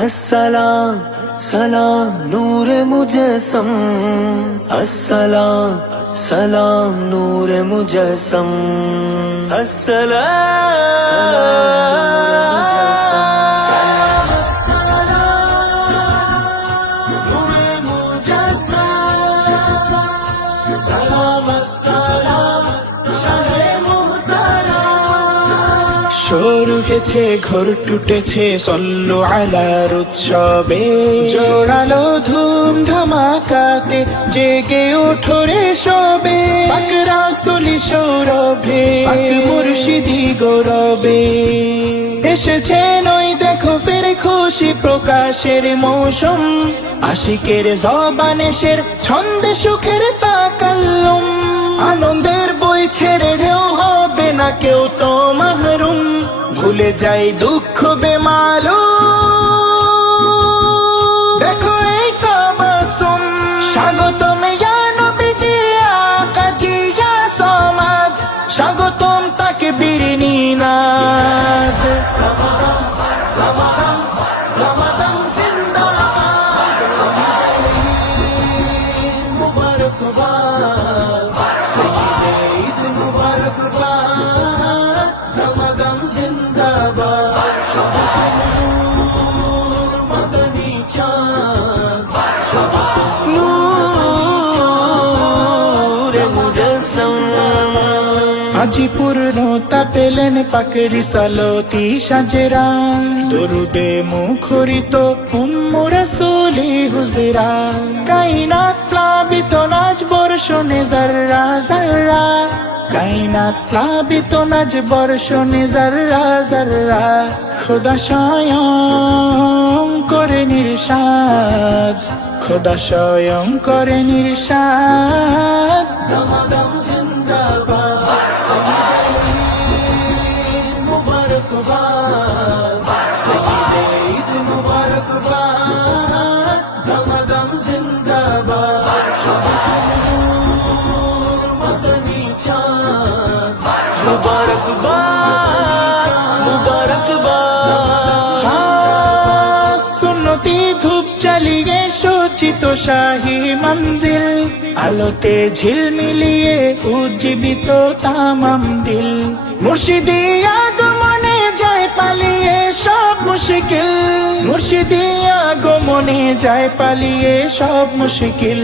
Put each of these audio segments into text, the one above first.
अस्सलाम सलाम नूर मुजस्सम, अस्सलाम सलाम नूर मुजस्सम, अस्सलाम सलाम नूर मुजस्सम, सलाम सलाम शाहे শোর উঠেছে ঘোর টুটেছে সল্লু আলার উৎসবে, জোড়ালো ধুম ধামাকাতে জেগে ওঠো রে সবে, পাক রাসূলি সৌরভে পাক মুর্শিদি গৌরবে, এসেছেন ওই দেখো ফের খুশি প্রকাশের মৌসুম, আশিকের জবানে শের ছন্দে সুখের তাকাল্লুম, আনন্দের বই ছেড়ে ঢেউ হবে না কেউ তো মাহরুম, ভুলে যাই দুঃখ বেমালুম, দেখো এই তাবাসসুম, স্বাগতম ইয়া নবীজি আকাজি ইয়া সামাদ, স্বাগতম তাকবীর নিনাদ, রমাদান রমাদান জিন্দাবাদ, মুবারকবাদ সঈদে ঈদ মুবারকবাদ, রমাদান জিন্দাবাদ, নূর মদনী চাঁদ, নূরে মুজস্সম, আজি পূর্ণতা পেলেন পাক রিসালতি সাজেরা, দরুদে মুখরিত উম্মে রাসূলি হুজরা, কায়নাত প্লাবিত নাচ বর্ষণে যাররা যাররা, কায়নাত প্লাবিত নাচ বর্ষণে যাররা যাররা, খোদা স্বয়ং করে নিরশাদ, খোদা স্বয়ং করে নিরশাদ, রমাদান জিন্দাবাদ মুবারকবাদ সঈদে ঈদ মুবারকবাদ, রমাদান জিন্দাবাদ, নূর মদনী চাঁদ, মুবারকবাদ মুবারকবাদ, সুন্নতি ধূপ জ্বালিয়ে সজ্জিত শাহী মঞ্জিল, আলোতে ঝিলমিলিয়ে উজ্জীবিত তামাম দিল, মুর্শিদি আগমনে যায় পালিয়ে সব মুশকিল, মুর্শিদি আগমনে যায় পালিয়ে সব মুশকিল,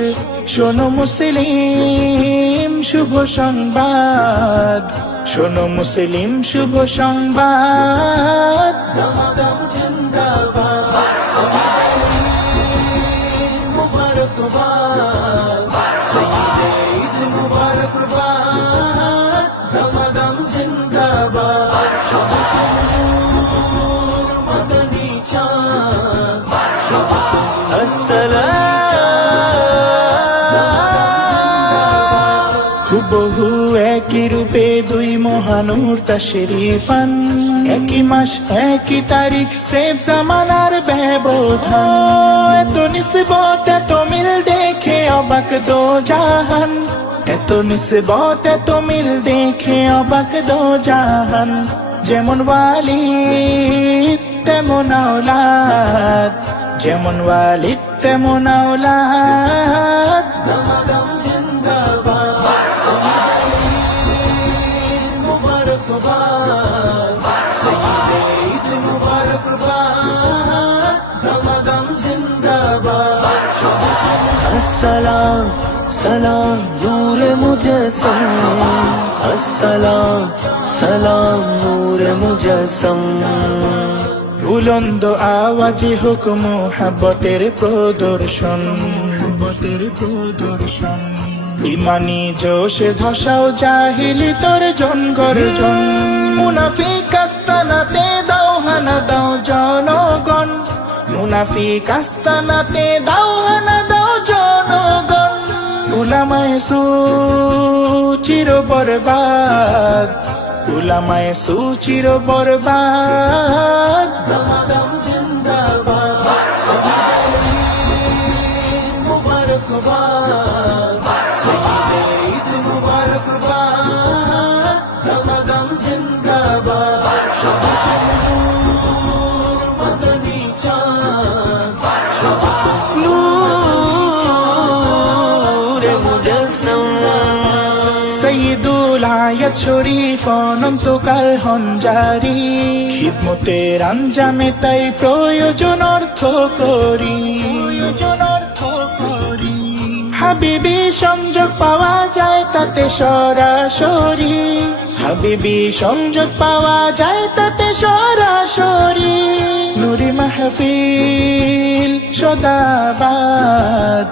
শোনো মুসলিম শুভ সংবাদ, শোনো মুসলিম শুভ সংবাদ, রমাদান জিন্দাবাদ মুবারকবাদ সঈদে ঈদ মুবারকবাদ, রমাদান জিন্দাবাদ, নূর মদনী চাঁদ, আসসালাম, হুবহু একই রূপে দুই মহানূর তাশরীফান, একই মাস একই তারিখ সেব জামানার ব্যবধান, এত নিসবত এত মিল দেখে অবাক দো জাহান, এত নিসবত এত মিল দেখে অবাক দো জাহান, যেমন ওয়ালিদ তেমন আওলাদ, যেমন ওয়ালিদ তেমন আওলাদ, রমাদান জিন্দাবাদ মুবারকবাদ সঈদে ঈদ মুবারকবাদ, রমাদান জিন্দাবাদ, আসসালাম সালাম নূরে মুজস্সম, আসসালাম সালাম নূরে মুজস্সম, বুলন্দ আওয়াজে হোক মুহাব্বতের প্রদর্শন, মুহাব্বতের প্রদর্শন, ইমানি জোশে ধসাও জাহিলি তোর জন গর্জন, মুনাফিক আস্তানাতে দাও হানা দাও জনগণ, মুনাফিক আস্তানাতে দাও হানা দাও জনগণ, উলামায়ে সু চির বরবাদ, উলামায়ে সু চির বরবাদ, রমাদান জিন্দাবাদ মুবারকবাদ সঈদে ঈদ মুবারকবাদ, রমাদান জিন্দাবাদ, নূর মদনী চাঁদ, বেলায়েত শরীফ অনন্তকাল হন জারি, খিদমতের আঞ্জামে তাই প্রয়োজন অর্থ করি, হাবিবি সংযোগ পাওয়া যায় তাতে সরাসরি, হাবিবি সংযোগ পাওয়া যায় তাতে সরাসরি। নুরি মাহফিল সদাবাদ,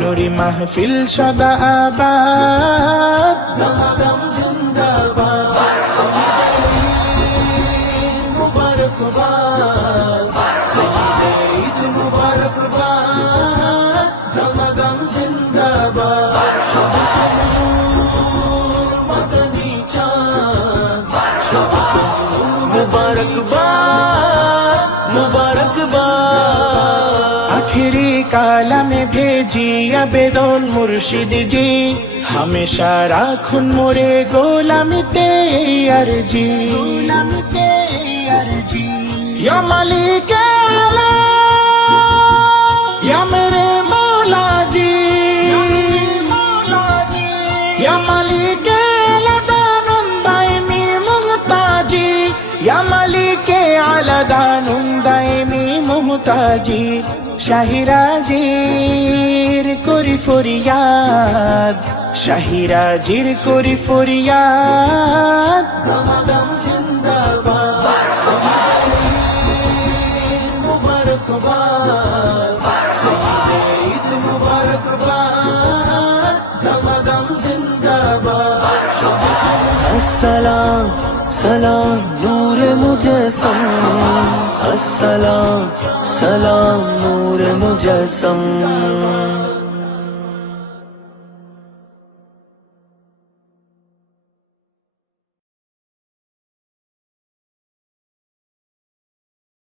নুরি মাহফিল সদাবাদ, দমাদম জিন্দাবাদ, মুবারকবাদ, সঈদে ঈদ মুবারকবাদ, দমাদম জিন্দাবাদ, মদনী চাঁদ, মুবারকবাদ, মুবারকবাদ। আখেরি কালামে ভেজি আবেদন মুর্শিদ জি, হামেশা রাখুন মোরে গোলামিতে আরজি, গোলামিতে আরজি। ইয়া মালিক আলা ইয়া মেরে মৌলা জি, ইয়া মালিক আলা দানুন দাইমি মুহতাজি, ইয়া মালিক আলা দানুন দাইমি মুহতাজি। শাহিরাজির করি ফরিয়াদ, শাহিরাজির করি ফরিয়াদ, দমাদম জিন্দাবাদ, মুবারকবাদ, সঈদে ঈদ মুবারকবাদ, দমাদম জিন্দাবাদ। अस्सलाम सलाम नूरे मुजस्सम, अस्सलाम सलाम नूरे मुजस्सम।